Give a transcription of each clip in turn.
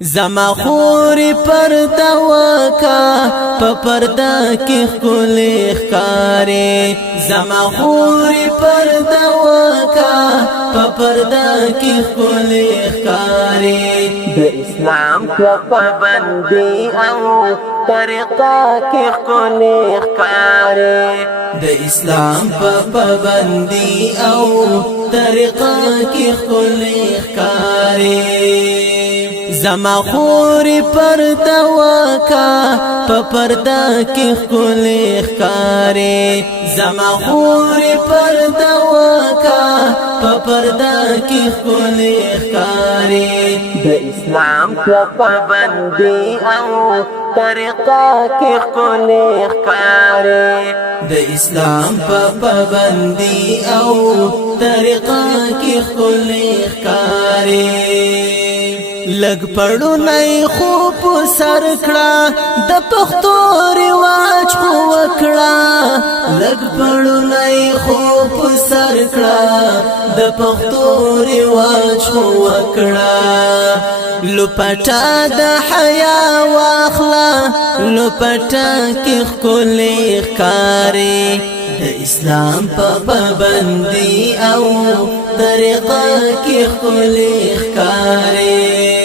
زما خوري پردا وکا په پردا کې خولي ښکارې زما خوري پردا وکا په پردا کې خولي ښکارې د اسلام په پابندي او طریقه کې خولي ښکارې د اسلام په پابندي او طریقه کې خولي ښکارې زما خوري پردا وکا په پردا کې خولي ښکارې زما خوري پردا وکا په پردا کې خولي ښکارې د اسلام په پابندي او طریقه کې خولي ښکارې د اسلام په پابندي او طریقه کې خولي ښکارې لګ پړو نه خوب سر کړه د پښتو رواج خو وکړه لګ پړو نه خوب سر کړه د پښتو رواج خو وکړه لپټا د حیا واخلا لپټا کې خولي ښکارې د اسلام په پابندي او طریقه کې خولي ښکارې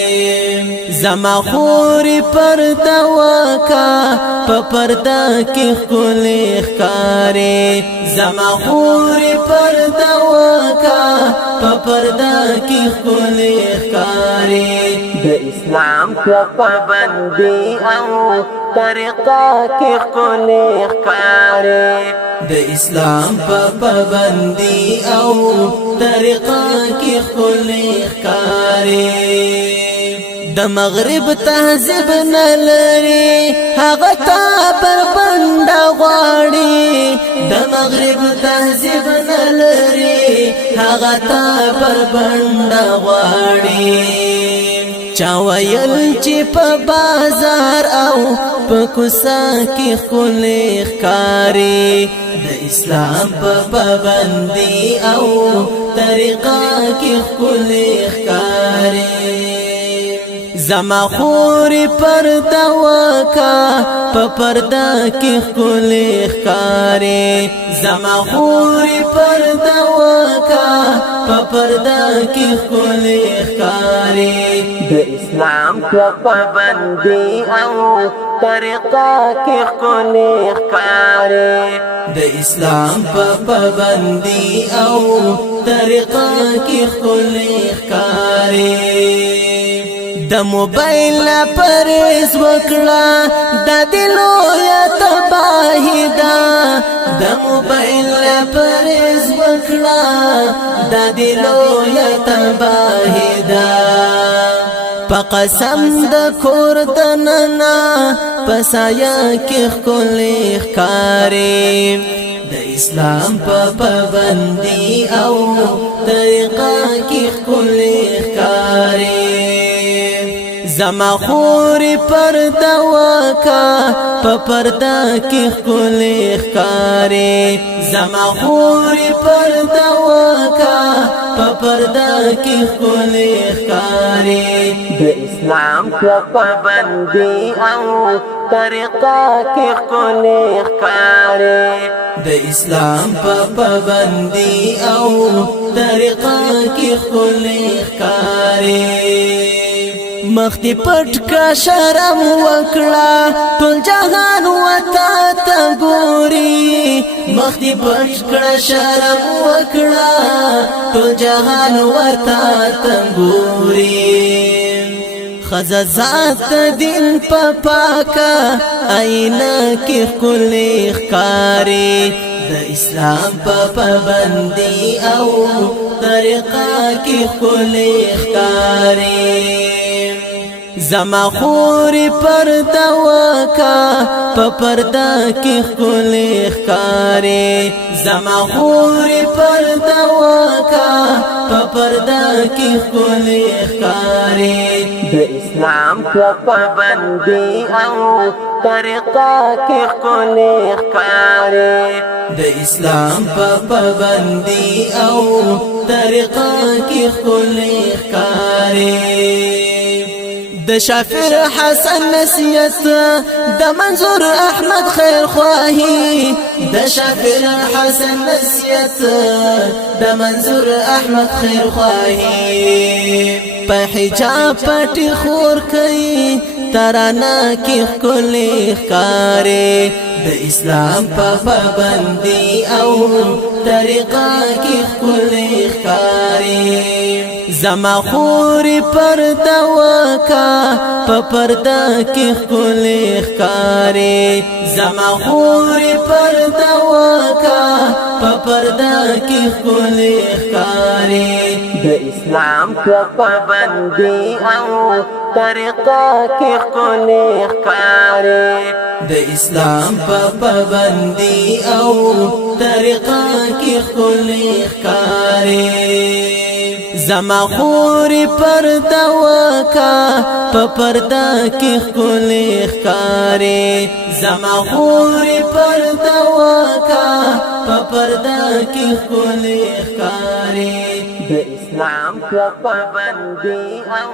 زما خوري پردا وکا په پردا کې خولي ښکارې زما خوري پردا وکا په پردا کې خولي ښکارې د اسلام په پابندي او طریقه کې خولي ښکارې د اسلام په پابندي او طریقه کې خولي ښکارې د مغرب تهذیب نلري هغه تا پر بنده غواړي د مغرب تهذیب نلري هغه تا پر بنده غواړي چا ویل چې په بازار او په کوڅه کې خولي ښکارې د اسلام په پابندي او طریقه کې خولي ښکارې زما خوري پردا وکا په پردا کې خولي ښکارې زما خوري پردا وکا په پردا کې خولي ښکارې د اسلام په پابندي او طریقه کې خولي ښکارې د اسلام په پابندي او طریقه کې خولي ښکارې د موبایل پرېز وکړه د دلو یا تباهی دا د موبایل پرېز وکړه د دلو یا تباهی دا په قسم د کور دننه په سایه کې خولي ښکارې د اسلام په پابندي او طریقه کې خولي ښکارې زما خوري پردا وکا په پردا کې خولي ښکارې زما خوري پردا وکا په پردا کې خولي ښکارې د اسلام په پابندي او طریقه کې خولي ښکارې د اسلام په پابندي او طریقه کې خولي ښکارې مختی پټ کا شرم وکړه ټول جهان وتا ته ګوري مختی پټ کا شرم وکړه ټول جهان وتا ته ګوري خزا ذات دین په پاکا آینه کې خولي ښکارې د اسلام په پابندي او طریقه کې خولي ښکارې زما خوري پردا وکا په پردا کې خولي ښکارې زما خوري پردا وکا په پردا کې خولي ښکارې د اسلام په پابندي او طریقه کې خولي ښکارې د اسلام په پابندي او طریقه کې خولي ښکارې د شافر حسن نصیحت د منظور احمد خیر خواهی د شافر حسن نصیحت د منظور احمد خیر خواهی په حجاب پټي خور کوي ترانه کې خلې ښکارې د اسلام په پابندي او طریقه کې خلې ښکارې زما خوري پرده وکا په پرده کې خلې ښکارې زما خوري پرده وکا په پرده کې خلې ښکارې د اسلام په پابندي او طریقه کې خلې ښکارې د اسلام په پابندي او طریقه کې خلې ښکارې زما خوري پرده وکا په پرده کې خلې ښکارې زما خوري پرده وکا په پرده کې خلې ښکارې د اسلام په پابندي او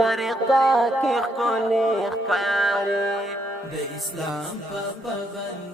طریقه کې خلې ښکارې د اسلام په پابندي